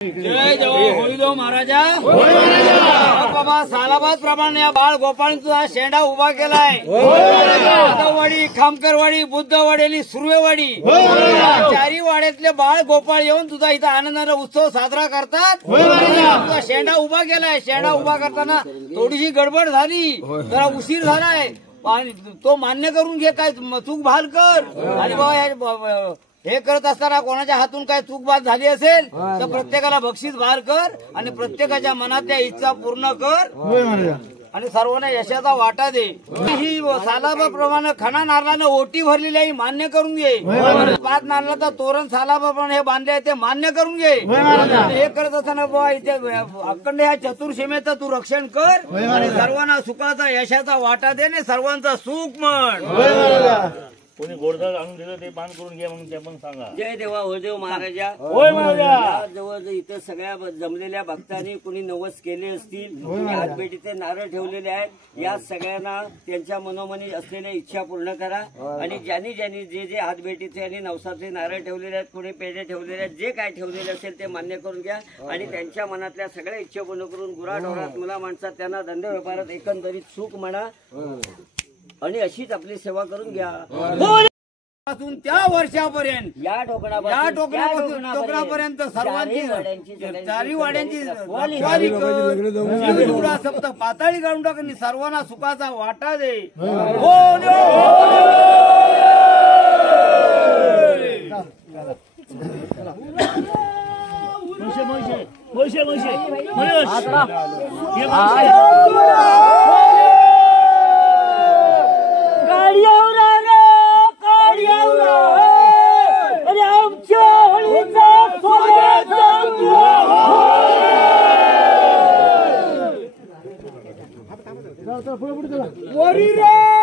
जय जवान होळी दो महाराजा बाबा सालाबाद प्रमाणे या बाळ गोपाळांचा शेंडा उभा केलाय। वाडी, खामकरवाडी, बुद्धवाडी आणि सुर्वेवाडी चारी वाड्यातले बाळ गोपाळ येऊन तुझा इथं आनंदाने उत्सव साजरा करतात। तुझा शेंडा उभा केलाय। शेंडा उभा करताना थोडीशी गडबड झाली, जरा उशीर झालाय, तो मान्य करून घे। काय चूक भाल कर आणि बाबा हे करत असताना कोणाच्या हातून काय चूकबात झाली असेल तर प्रत्येकाला बक्षीस बाहेर कर आणि प्रत्येकाच्या मनातल्या इच्छा पूर्ण कर आणि सर्वांना यशाचा वाटा दे। ही सालाबाप्रमाणे खणा नारळाने ओटी भरलेली आहे, मान्य करून घे। 5 नारळाचं तोरण सालाबाप्रमाणे हे बांधले आहे ते मान्य करून घे। हे करत असताना बाबा इथे अखंड ह्या चतुर्सीमेचं तू रक्षण कर आणि सर्वांना सुखाचा यशाचा वाटा दे आणि सर्वांचा सुख म्हण। कोणी गोडधोड आणून दिलं ते पान करून घ्या म्हणून ते पण सांगा। जय देवा होदेव महाराजा। होय महाराजा। जवळ इथं सगळ्या जमलेल्या भक्तांनी कुणी नवस केले असतील, हातभेटीचे नारळ ठेवलेले आहेत, या सगळ्यांना त्यांच्या मनोमनी असलेल्या इच्छा पूर्ण करा आणि ज्यांनी ज्यांनी जे जे हातभेटीचे आणि नवसाचे नारळ ठेवलेले आहेत, कुणी पेढे ठेवलेले आहेत, जे काय ठेवलेले असेल ते मान्य करून घ्या आणि त्यांच्या मनातल्या सगळ्या इच्छा पूर्ण करून गुराढोरात मुला माणसात त्यांना धंदे व्यापारात एकंदरीत सुख म्हणा आणि अशीच आपली सेवा करून घ्या। पासून त्या वर्षापर्यंत या टोकणापर्यंत सर्वांची चारी वाड्यांची सप्त पाताळी काढून टाक आणि सर्वांना सुखाचा वाटा दे। वरी रे